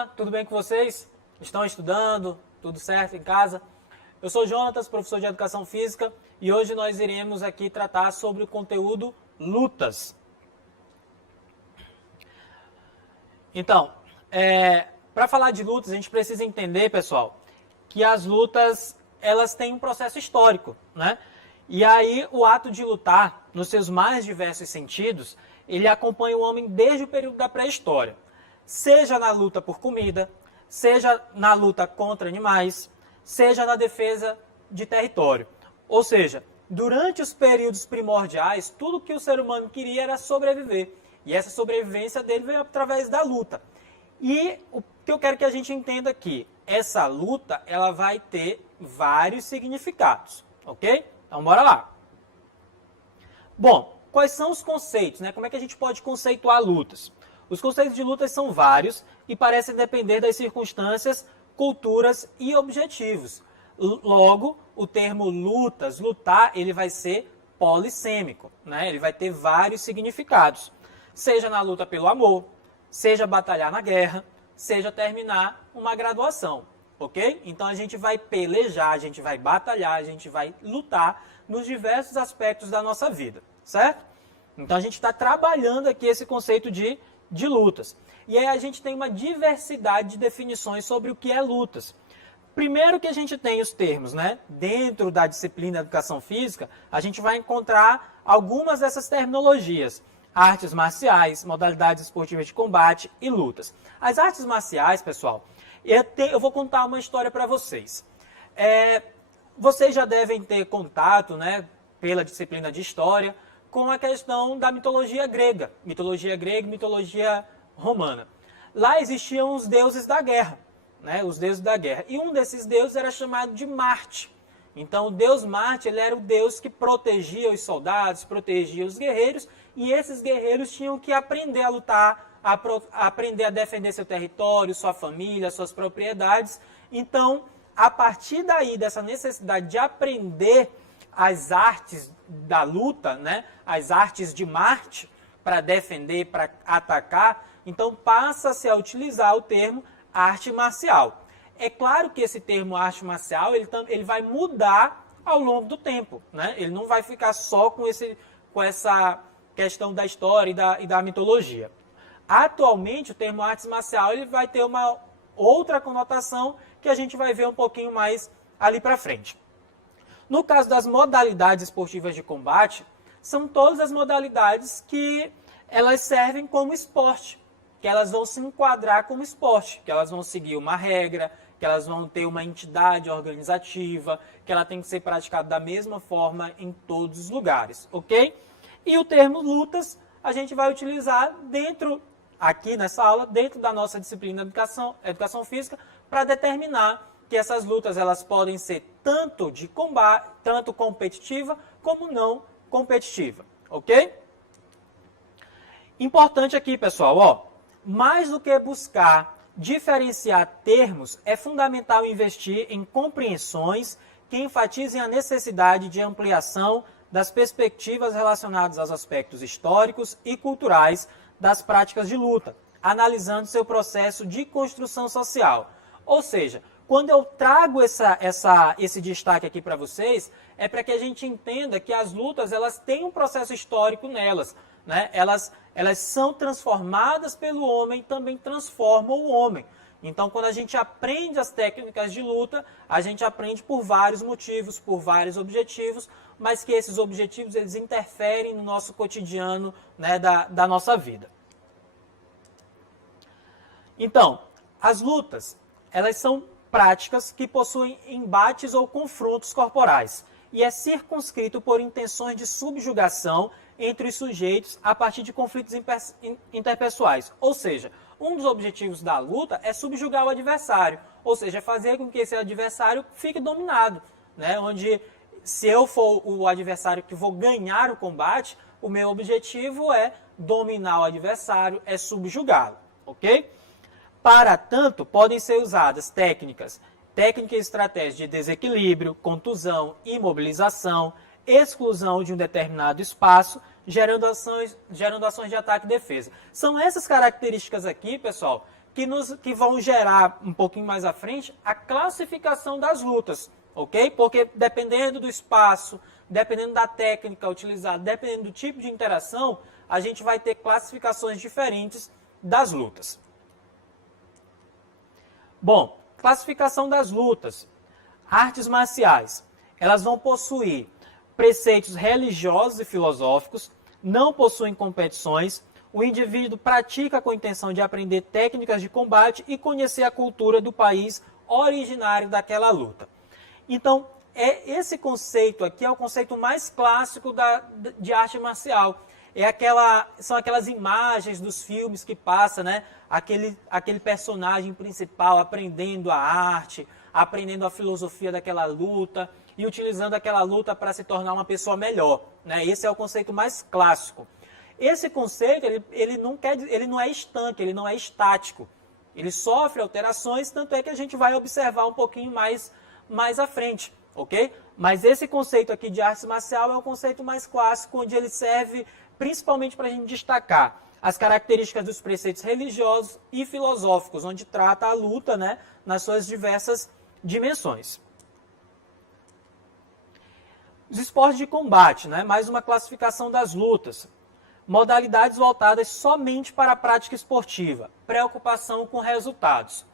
turma, tudo bem com vocês? Estão estudando? Tudo certo em casa? Eu sou Jonatas, professor de Educação Física, e hoje nós iremos aqui tratar sobre o conteúdo lutas. Então, para falar de lutas, a gente precisa entender, pessoal, que as lutas, elas têm um processo histórico, né? E aí, o ato de lutar, nos seus mais diversos sentidos, ele acompanha o homem desde o período da pré-história. Seja na luta por comida, seja na luta contra animais, seja na defesa de território. Ou seja, durante os períodos primordiais, tudo que o ser humano queria era sobreviver. E essa sobrevivência dele veio através da luta. E o que eu quero que a gente entenda aqui, essa luta, ela vai ter vários significados, ok? Então, bora lá. Bom, quais são os conceitos, né? Como é que a gente pode conceituar lutas? Os conceitos de lutas são vários e parecem depender das circunstâncias, culturas e objetivos. Logo, o termo lutas, lutar, ele vai ser polissêmico, né? Ele vai ter vários significados. Seja na luta pelo amor, seja batalhar na guerra, seja terminar uma graduação, ok? Então a gente vai pelejar, a gente vai batalhar, a gente vai lutar nos diversos aspectos da nossa vida, certo? Então a gente está trabalhando aqui esse conceito de lutas. E aí a gente tem uma diversidade de definições sobre o que é lutas. Primeiro que a gente tem os termos, né? Dentro da disciplina de Educação Física, a gente vai encontrar algumas dessas terminologias. Artes marciais, modalidades esportivas de combate e lutas. As artes marciais, pessoal, eu vou contar uma história para vocês. Vocês já devem ter contato, né, pela disciplina de História, com a questão da mitologia grega e mitologia romana. Lá existiam os deuses da guerra, né, os deuses da guerra. E um desses deuses era chamado de Marte. Então, o deus Marte, ele era o deus que protegia os soldados, protegia os guerreiros, e esses guerreiros tinham que aprender a lutar, aprender a defender seu território, sua família, suas propriedades. Então, a partir daí, dessa necessidade de aprender as artes da luta, né, as artes de Marte, para defender, para atacar, então passa-se a utilizar o termo arte marcial. É claro que esse termo arte marcial, ele vai mudar ao longo do tempo, né? Ele não vai ficar só com essa questão da história e da mitologia. Atualmente, o termo arte marcial, ele vai ter uma outra conotação que a gente vai ver um pouquinho mais ali para frente. No caso das modalidades esportivas de combate, são todas as modalidades que elas servem como esporte, que elas vão se enquadrar como esporte, que elas vão seguir uma regra, que elas vão ter uma entidade organizativa, que ela tem que ser praticada da mesma forma em todos os lugares, ok? E o termo lutas a gente vai utilizar aqui nessa aula, dentro da nossa disciplina de Educação Física, para determinar que essas lutas elas podem ser tanto de combate, tanto competitiva, como não competitiva, ok? Importante aqui, pessoal, ó, mais do que buscar diferenciar termos, é fundamental investir em compreensões que enfatizem a necessidade de ampliação das perspectivas relacionadas aos aspectos históricos e culturais das práticas de luta, analisando seu processo de construção social. Ou seja, quando eu trago esse destaque aqui para vocês, é para que a gente entenda que as lutas elas têm um processo histórico nelas, né? Elas são transformadas pelo homem, também transformam o homem. Então, quando a gente aprende as técnicas de luta, a gente aprende por vários motivos, por vários objetivos, mas que esses objetivos eles interferem no nosso cotidiano, né, da nossa vida. Então, as lutas, elas são práticas que possuem embates ou confrontos corporais e é circunscrito por intenções de subjugação entre os sujeitos a partir de conflitos interpessoais. Ou seja, um dos objetivos da luta é subjugar o adversário, ou seja, fazer com que esse adversário fique dominado, né? Onde, se eu for o adversário que vou ganhar o combate, o meu objetivo é dominar o adversário, é subjugá-lo, ok? Para tanto, podem ser usadas técnicas e estratégias de desequilíbrio, contusão, imobilização, exclusão de um determinado espaço, gerando ações de ataque e defesa. São essas características aqui, pessoal, que vão gerar, um pouquinho mais à frente, a classificação das lutas, ok? Porque dependendo do espaço, dependendo da técnica utilizada, dependendo do tipo de interação, a gente vai ter classificações diferentes das lutas. Bom, classificação das lutas. Artes marciais. Elas vão possuir preceitos religiosos e filosóficos, não possuem competições, o indivíduo pratica com a intenção de aprender técnicas de combate e conhecer a cultura do país originário daquela luta. Então, esse conceito aqui é o conceito mais clássico de arte marcial. São aquelas imagens dos filmes que passa, né? Aquele personagem principal aprendendo a arte, aprendendo a filosofia daquela luta e utilizando aquela luta para se tornar uma pessoa melhor, né? Esse é o conceito mais clássico. Esse conceito ele não é estanque, ele não é estático. Ele sofre alterações, tanto é que a gente vai observar um pouquinho mais à frente, ok? Mas esse conceito aqui de arte marcial é o conceito mais clássico, onde ele serve principalmente para a gente destacar as características dos preceitos religiosos e filosóficos, onde trata a luta, né, nas suas diversas dimensões. Os esportes de combate, né, mais uma classificação das lutas. Modalidades voltadas somente para a prática esportiva, preocupação com resultados.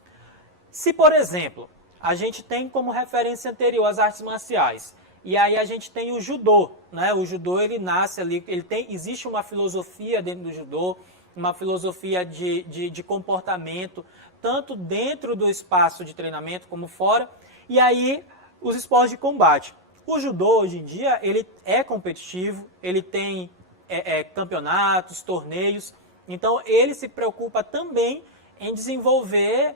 Se, por exemplo, a gente tem como referência anterior as artes marciais, e aí a gente tem o judô, né? O judô ele nasce ali, existe uma filosofia dentro do judô, uma filosofia de comportamento, tanto dentro do espaço de treinamento como fora, e aí os esportes de combate. O judô hoje em dia ele é competitivo, ele tem campeonatos, torneios, então ele se preocupa também em desenvolver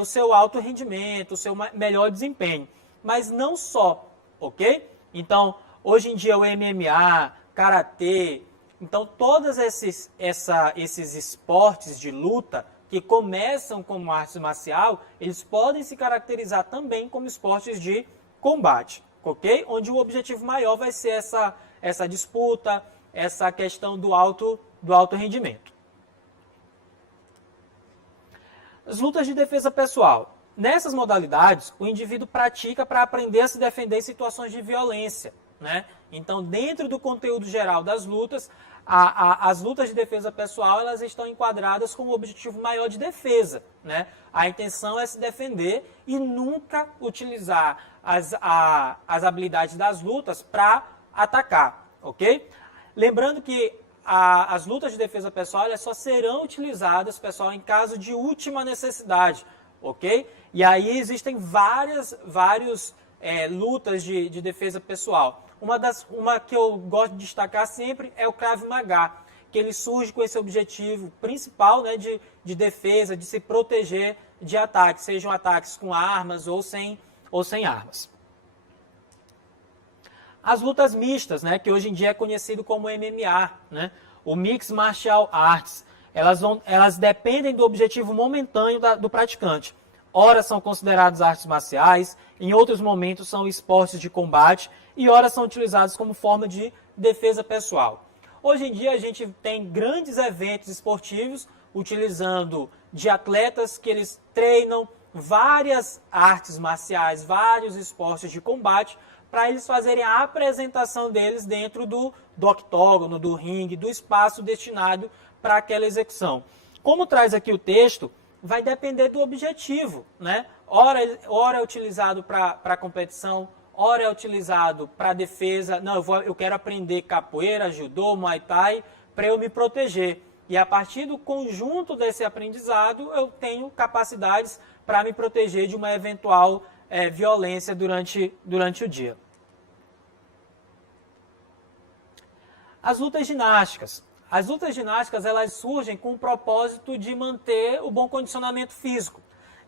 o seu alto rendimento, o seu melhor desempenho, mas não só. Ok? Então, hoje em dia o MMA, Karatê, então todos esses esportes de luta que começam como arte marcial, eles podem se caracterizar também como esportes de combate, ok? Onde o objetivo maior vai ser essa disputa, essa questão do alto rendimento. As lutas de defesa pessoal. Nessas modalidades, o indivíduo pratica para aprender a se defender em situações de violência, né? Então, dentro do conteúdo geral das lutas, as lutas de defesa pessoal elas estão enquadradas com o objetivo maior de defesa, né? A intenção é se defender e nunca utilizar as habilidades das lutas para atacar, ok? Lembrando que as lutas de defesa pessoal elas só serão utilizadas, pessoal, em caso de última necessidade, ok? E aí existem várias lutas de defesa pessoal. Uma que eu gosto de destacar sempre é o Krav Maga, que ele surge com esse objetivo principal, né, de defesa, de se proteger de ataques, sejam ataques com armas ou sem armas. As lutas mistas, né, que hoje em dia é conhecido como MMA, né, o Mixed Martial Arts, elas dependem do objetivo momentâneo do praticante. Ora são consideradas artes marciais, em outros momentos são esportes de combate e ora são utilizados como forma de defesa pessoal. Hoje em dia a gente tem grandes eventos esportivos utilizando de atletas que eles treinam várias artes marciais, vários esportes de combate, para eles fazerem a apresentação deles dentro do octógono, do ringue, do espaço destinado para aquela execução. Como traz aqui o texto, vai depender do objetivo, né? Ora é utilizado para competição, ora é utilizado para defesa. Não, eu quero aprender capoeira, judô, muay thai, para eu me proteger. E a partir do conjunto desse aprendizado, eu tenho capacidades para me proteger de uma eventual violência durante o dia. As lutas ginásticas. As lutas ginásticas elas surgem com o propósito de manter o bom condicionamento físico.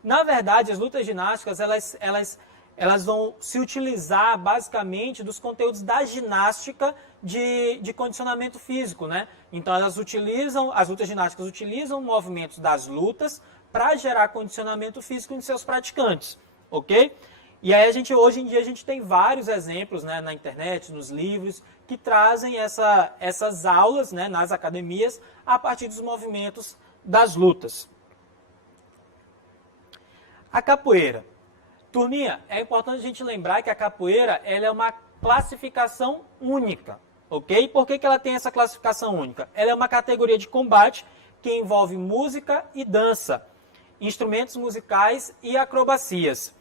Na verdade, as lutas ginásticas elas vão se utilizar basicamente dos conteúdos da ginástica de condicionamento físico, né? Então as lutas ginásticas utilizam movimentos das lutas para gerar condicionamento físico em seus praticantes, ok? E aí hoje em dia a gente tem vários exemplos, né, na internet, nos livros, que trazem essas aulas, né, nas academias a partir dos movimentos das lutas. A capoeira. Turminha, é importante a gente lembrar que a capoeira ela é uma classificação única, ok? Por que ela tem essa classificação única? Ela é uma categoria de combate que envolve música e dança, instrumentos musicais e acrobacias.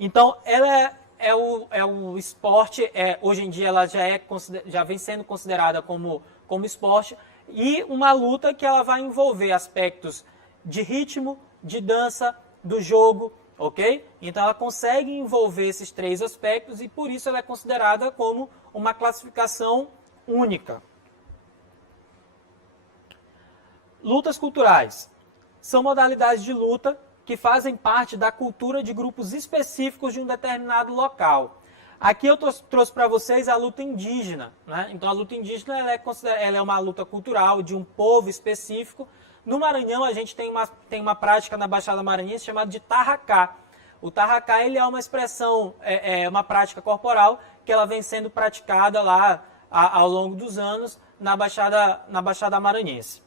Então, ela é o esporte, hoje em dia ela já vem sendo considerada como esporte, e uma luta que ela vai envolver aspectos de ritmo, de dança, do jogo, ok? Então ela consegue envolver esses três aspectos e por isso ela é considerada como uma classificação única. Lutas culturais. São modalidades de luta que fazem parte da cultura de grupos específicos de um determinado local. Aqui eu trouxe para vocês a luta indígena, né? Então a luta indígena ela é uma luta cultural de um povo específico. No Maranhão a gente tem uma prática na Baixada Maranhense chamada de tarracá. O tarracá ele é uma expressão, uma prática corporal que ela vem sendo praticada lá ao longo dos anos na Baixada Maranhense.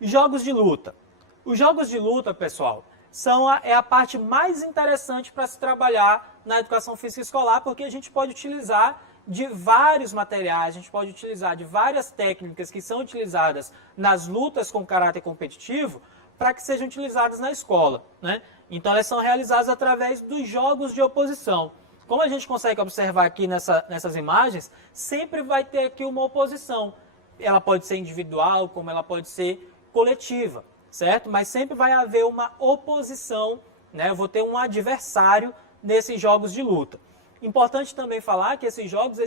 Jogos de luta. Os jogos de luta, pessoal, é a parte mais interessante para se trabalhar na educação física escolar, porque a gente pode utilizar de vários materiais, a gente pode utilizar de várias técnicas que são utilizadas nas lutas com caráter competitivo para que sejam utilizadas na escola, né? Então elas são realizadas através dos jogos de oposição. Como a gente consegue observar aqui nessas imagens, sempre vai ter aqui uma oposição. Ela pode ser individual, como ela pode ser coletiva, certo? Mas sempre vai haver uma oposição, né? Eu vou ter um adversário nesses jogos de luta. Importante também falar que esses jogos,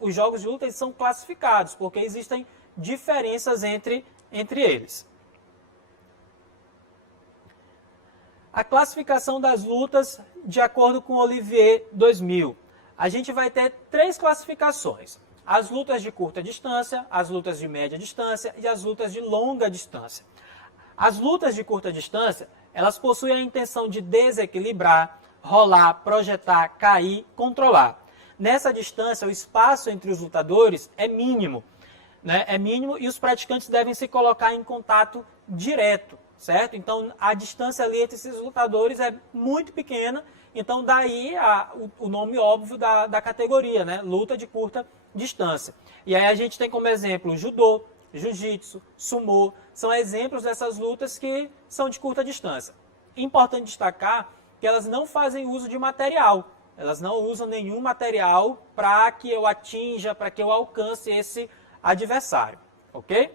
os jogos de luta, eles são classificados, porque existem diferenças entre eles. A classificação das lutas de acordo com Olivier 2000. A gente vai ter 3 classificações. As lutas de curta distância, as lutas de média distância e as lutas de longa distância. As lutas de curta distância, elas possuem a intenção de desequilibrar, rolar, projetar, cair, controlar. Nessa distância, o espaço entre os lutadores é mínimo, né? É mínimo e os praticantes devem se colocar em contato direto, certo? Então, a distância ali entre esses lutadores é muito pequena, então daí o nome óbvio da categoria, né? Luta de curta distância. E aí a gente tem como exemplo judô, jiu-jitsu, sumô, são exemplos dessas lutas que são de curta distância. Importante destacar que elas não fazem uso de material, elas não usam nenhum material para que eu atinja, para que eu alcance esse adversário, ok?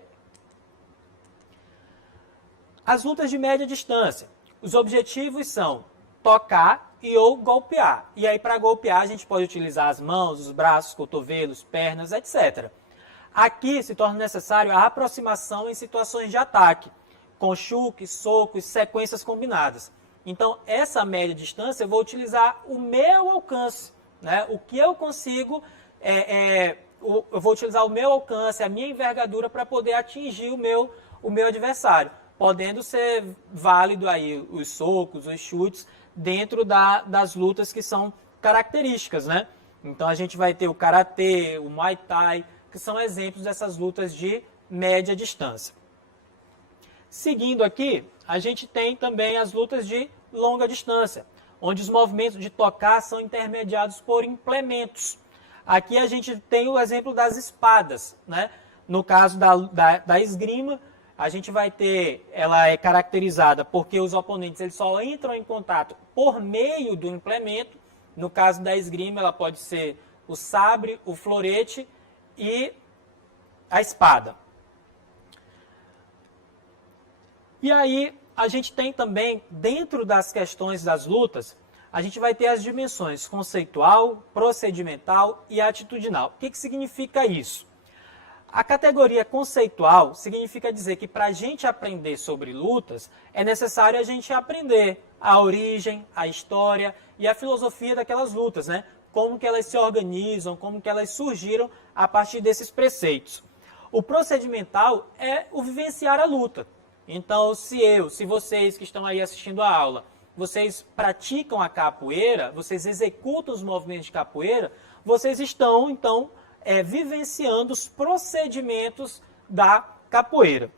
As lutas de média distância, os objetivos são tocar e ou golpear. E aí, para golpear, a gente pode utilizar as mãos, os braços, cotovelos, pernas, etc. Aqui se torna necessário a aproximação em situações de ataque, com chutes, socos, sequências combinadas. Então, essa média distância, eu vou utilizar o meu alcance, né? O que eu consigo, eu vou utilizar o meu alcance, a minha envergadura para poder atingir o meu adversário, podendo ser válido aí os socos, os chutes, dentro das lutas que são características, né? Então a gente vai ter o karatê, o muay thai, que são exemplos dessas lutas de média distância. Seguindo aqui, a gente tem também as lutas de longa distância, onde os movimentos de tocar são intermediados por implementos. Aqui a gente tem o exemplo das espadas, né? No caso da esgrima, a gente vai ter, ela é caracterizada porque os oponentes eles só entram em contato por meio do implemento. No caso da esgrima, ela pode ser o sabre, o florete e a espada. E aí, a gente tem também, dentro das questões das lutas, a gente vai ter as dimensões conceitual, procedimental e atitudinal. O que significa isso? A categoria conceitual significa dizer que para a gente aprender sobre lutas, é necessário a gente aprender a origem, a história e a filosofia daquelas lutas, né? Como que elas se organizam, como que elas surgiram a partir desses preceitos. O procedimental é o vivenciar a luta. Então, se vocês que estão aí assistindo a aula, vocês praticam a capoeira, vocês executam os movimentos de capoeira, vocês estão, então, vivenciando os procedimentos da capoeira.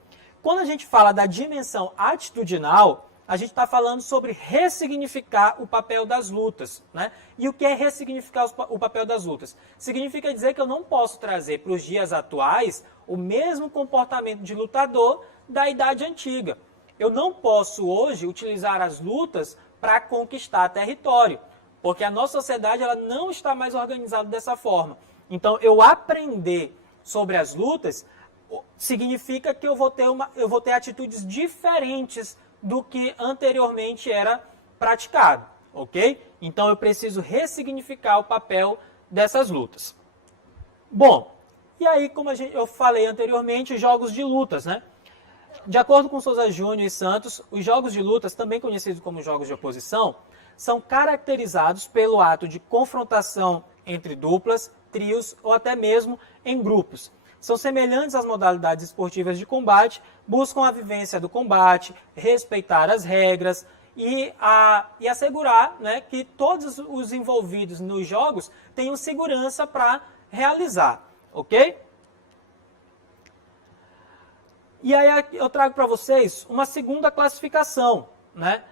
Quando a gente fala da dimensão atitudinal, a gente está falando sobre ressignificar o papel das lutas, né? E o que é ressignificar o papel das lutas? Significa dizer que eu não posso trazer para os dias atuais o mesmo comportamento de lutador da idade antiga. Eu não posso hoje utilizar as lutas para conquistar território, porque a nossa sociedade ela não está mais organizada dessa forma. Então, eu aprender sobre as lutas significa que eu vou ter atitudes diferentes do que anteriormente era praticado, ok? Então eu preciso ressignificar o papel dessas lutas. Bom, e aí como eu falei anteriormente, os jogos de lutas, né? De acordo com Souza Júnior e Santos, os jogos de lutas, também conhecidos como jogos de oposição, são caracterizados pelo ato de confrontação entre duplas, trios ou até mesmo em grupos. São semelhantes às modalidades esportivas de combate, buscam a vivência do combate, respeitar as regras e assegurar, né, que todos os envolvidos nos jogos tenham segurança para realizar, ok? E aí eu trago para vocês uma segunda classificação, né?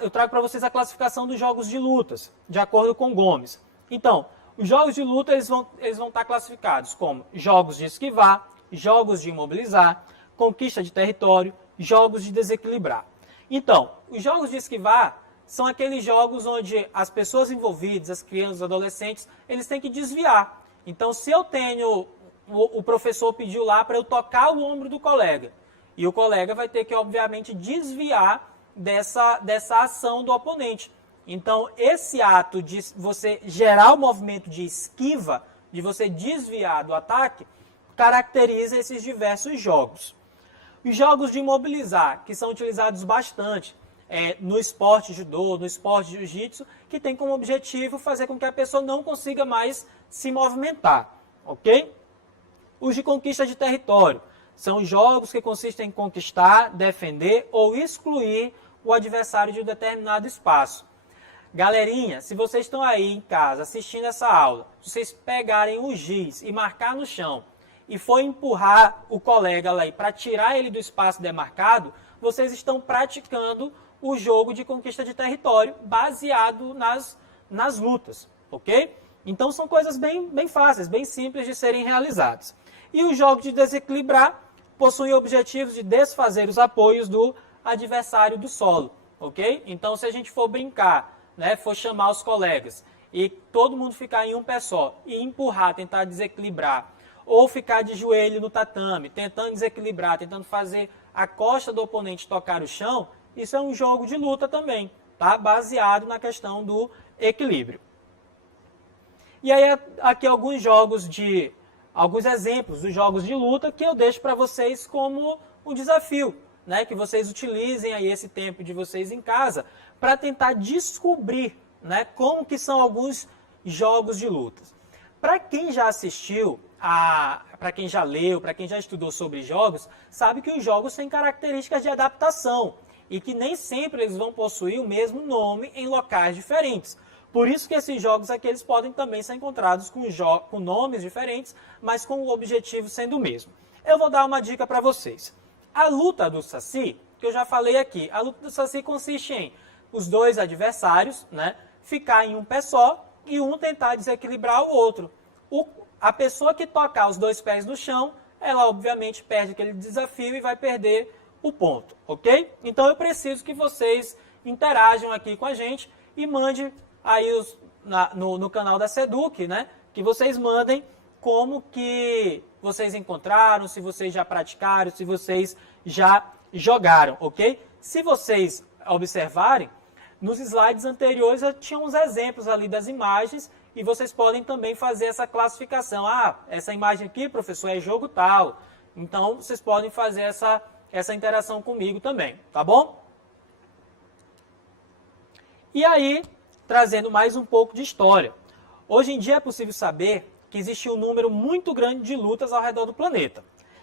Eu trago para vocês a classificação dos jogos de lutas, de acordo com Gomes. Então, os jogos de luta eles vão estar classificados como jogos de esquivar, jogos de imobilizar, conquista de território, jogos de desequilibrar. Então, os jogos de esquivar são aqueles jogos onde as pessoas envolvidas, as crianças, os adolescentes, eles têm que desviar. Então, se eu tenho, o professor pediu lá para eu tocar o ombro do colega, e o colega vai ter que, obviamente, desviar dessa ação do oponente. Então, esse ato de você gerar o movimento de esquiva, de você desviar do ataque, caracteriza esses diversos jogos. Os jogos de imobilizar, que são utilizados bastante no esporte judô, no esporte jiu-jitsu, que tem como objetivo fazer com que a pessoa não consiga mais se movimentar, ok? Os de conquista de território são jogos que consistem em conquistar, defender ou excluir o adversário de um determinado espaço. Galerinha, se vocês estão aí em casa assistindo essa aula, se vocês pegarem o giz e marcar no chão e for empurrar o colega lá para tirar ele do espaço demarcado, vocês estão praticando o jogo de conquista de território baseado nas lutas, ok? Então são coisas bem fáceis, bem simples de serem realizadas. E o jogo de desequilibrar possui objetivos de desfazer os apoios do adversário do solo, ok? Então se a gente for brincar, né, for chamar os colegas e todo mundo ficar em um pé só e empurrar, tentar desequilibrar, ou ficar de joelho no tatame, tentando desequilibrar, tentando fazer a costa do oponente tocar o chão, isso é um jogo de luta também, tá? Baseado na questão do equilíbrio. E aí aqui alguns exemplos dos jogos de luta que eu deixo para vocês como um desafio, né? Que vocês utilizem aí esse tempo de vocês em casa para tentar descobrir, né, como que são alguns jogos de lutas. Para quem já assistiu, para quem já leu, para quem já estudou sobre jogos, sabe que os jogos têm características de adaptação e que nem sempre eles vão possuir o mesmo nome em locais diferentes. Por isso que esses jogos aqui eles podem também ser encontrados com nomes diferentes, mas com o objetivo sendo o mesmo. Eu vou dar uma dica para vocês. A luta do Saci, que eu já falei aqui, a luta do Saci consiste em os dois adversários, né, ficar em um pé só e um tentar desequilibrar o outro. A pessoa que tocar os dois pés no chão, ela obviamente perde aquele desafio e vai perder o ponto, ok? Então eu preciso que vocês interajam aqui com a gente e mandem aí no canal da Seduc, né, que vocês mandem como que vocês encontraram, se vocês já praticaram, se vocês já jogaram, ok? Se vocês observarem, nos slides anteriores eu tinha uns exemplos ali das imagens e vocês podem também fazer essa classificação. Ah, essa imagem aqui, professor, é jogo tal. Então, vocês podem fazer essa interação comigo também, tá bom? E aí, trazendo mais um pouco de história. Hoje em dia é possível saber que existe um número muito grande de lutas ao redor do planeta.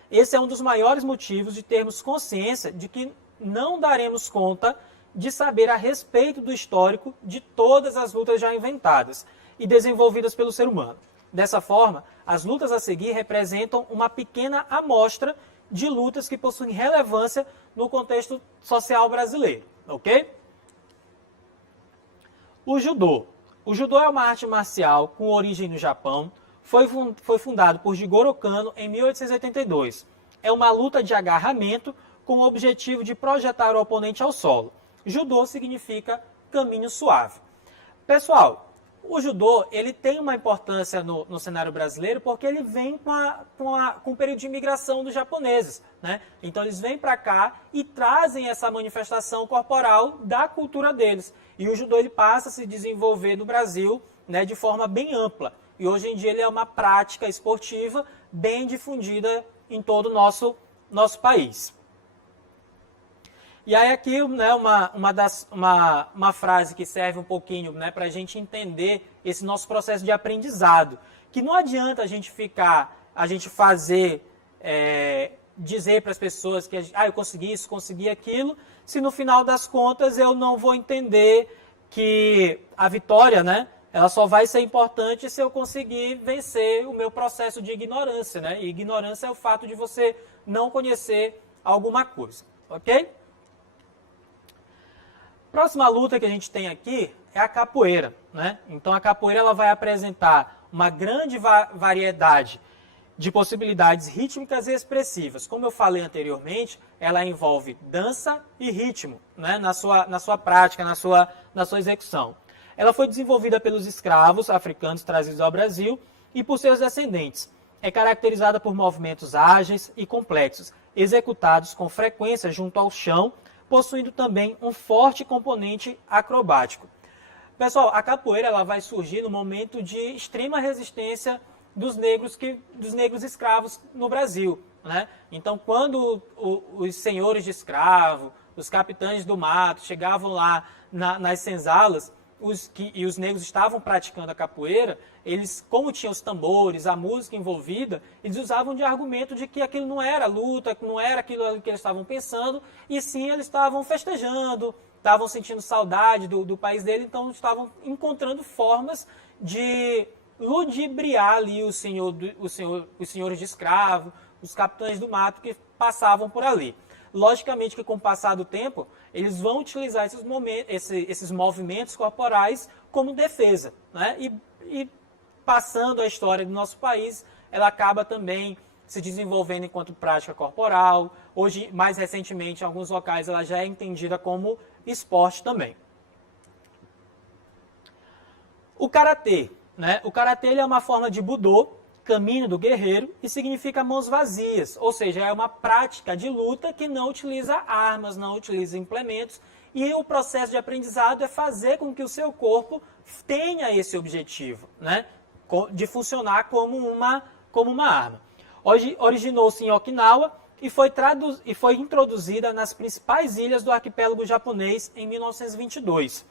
Esse é um dos maiores motivos de termos consciência de que não daremos conta de saber a respeito do histórico de todas as lutas já inventadas e desenvolvidas pelo ser humano. Dessa forma, as lutas a seguir representam uma pequena amostra de lutas que possuem relevância no contexto social brasileiro, ok? O judô. O judô é uma arte marcial com origem no Japão. Foi fundado por Jigoro Kano em 1882. É uma luta de agarramento com o objetivo de projetar o oponente ao solo. Judô significa caminho suave. Pessoal, o judô ele tem uma importância no cenário brasileiro porque ele vem com o período de imigração dos japoneses, né? Então eles vêm para cá e trazem essa manifestação corporal da cultura deles. E o judô ele passa a se desenvolver no Brasil, né, de forma bem ampla. E hoje em dia ele é uma prática esportiva bem difundida em todo o nosso país. E aí aqui, né, uma frase que serve um pouquinho, né, para a gente entender esse nosso processo de aprendizado. Que não adianta a gente dizer para as pessoas que eu consegui isso, consegui aquilo, se no final das contas eu não vou entender que a vitória, né, ela só vai ser importante se eu conseguir vencer o meu processo de ignorância, né? E ignorância é o fato de você não conhecer alguma coisa, ok? Próxima luta que a gente tem aqui é a capoeira, né? Então a capoeira ela vai apresentar uma grande variedade de possibilidades rítmicas e expressivas. Como eu falei anteriormente, ela envolve dança e ritmo, né? na sua prática, na sua execução. Ela foi desenvolvida pelos escravos africanos trazidos ao Brasil e por seus descendentes. É caracterizada por movimentos ágeis e complexos, executados com frequência junto ao chão, possuindo também um forte componente acrobático. Pessoal, a capoeira ela vai surgir no momento de extrema resistência dos negros escravos no Brasil, né? Então, quando os senhores de escravo, os capitães do mato chegavam lá nas senzalas, e os negros estavam praticando a capoeira, eles, como tinham os tambores, a música envolvida, eles usavam de argumento de que aquilo não era luta, que não era aquilo que eles estavam pensando, e sim eles estavam festejando, estavam sentindo saudade do país dele, então estavam encontrando formas de ludibriar ali os senhores de escravo, os capitães do mato que passavam por ali. Logicamente que com o passar do tempo, eles vão utilizar esses movimentos corporais como defesa, né? E passando a história do nosso país, ela acaba também se desenvolvendo enquanto prática corporal. Hoje, mais recentemente, em alguns locais, ela já é entendida como esporte também. O karatê, né? O karatê ele é uma forma de budô, caminho do guerreiro, e significa mãos vazias, ou seja, é uma prática de luta que não utiliza armas, não utiliza implementos, e o processo de aprendizado é fazer com que o seu corpo tenha esse objetivo, né, de funcionar como uma arma. Hoje originou-se em Okinawa e foi introduzida nas principais ilhas do arquipélago japonês em 1922.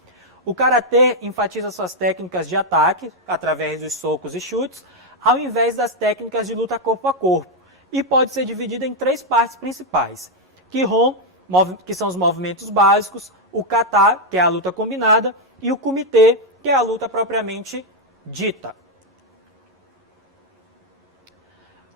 O karatê enfatiza suas técnicas de ataque, através dos socos e chutes, ao invés das técnicas de luta corpo a corpo, e pode ser dividida em 3 partes principais. Kihon, que são os movimentos básicos, o kata, que é a luta combinada, e o kumite, que é a luta propriamente dita.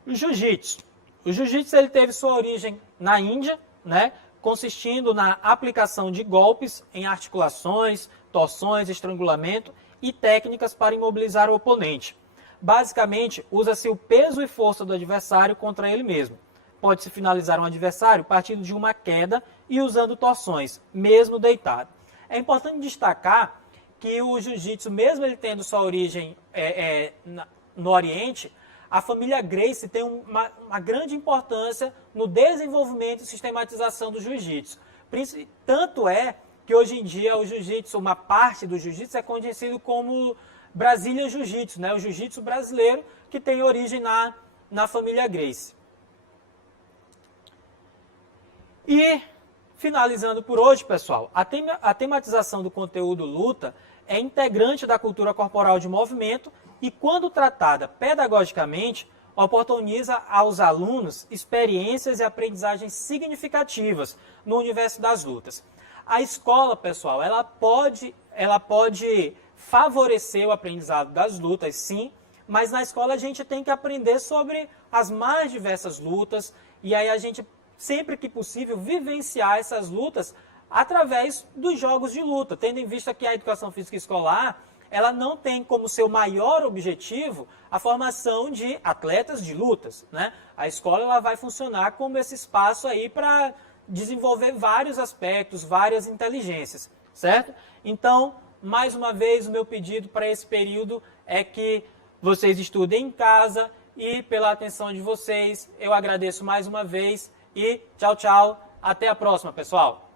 O jiu-jitsu. O jiu-jitsu ele teve sua origem na Índia, né, consistindo na aplicação de golpes em articulações, torções, estrangulamento e técnicas para imobilizar o oponente. Basicamente, usa-se o peso e força do adversário contra ele mesmo. Pode-se finalizar um adversário partindo de uma queda e usando torções, mesmo deitado. É importante destacar que o jiu-jitsu, mesmo ele tendo sua origem no Oriente, a família Gracie tem uma grande importância no desenvolvimento e sistematização do jiu-jitsu. Tanto é que hoje em dia o jiu-jitsu, uma parte do jiu-jitsu é conhecido como Brazilian Jiu-Jitsu, né? O jiu-jitsu brasileiro que tem origem na família Gracie. E, finalizando por hoje, pessoal, a tematização do conteúdo luta é integrante da cultura corporal de movimento e, quando tratada pedagogicamente, oportuniza aos alunos experiências e aprendizagens significativas no universo das lutas. A escola, pessoal, ela pode favorecer o aprendizado das lutas, sim, mas na escola a gente tem que aprender sobre as mais diversas lutas E aí a gente, sempre que possível, vivenciar essas lutas através dos jogos de luta, tendo em vista que a educação física escolar, ela não tem como seu maior objetivo a formação de atletas de lutas, né? A escola ela vai funcionar como esse espaço aí para desenvolver vários aspectos, várias inteligências, certo? Então, mais uma vez, o meu pedido para esse período é que vocês estudem em casa e pela atenção de vocês, eu agradeço mais uma vez e tchau, tchau. Até a próxima, pessoal.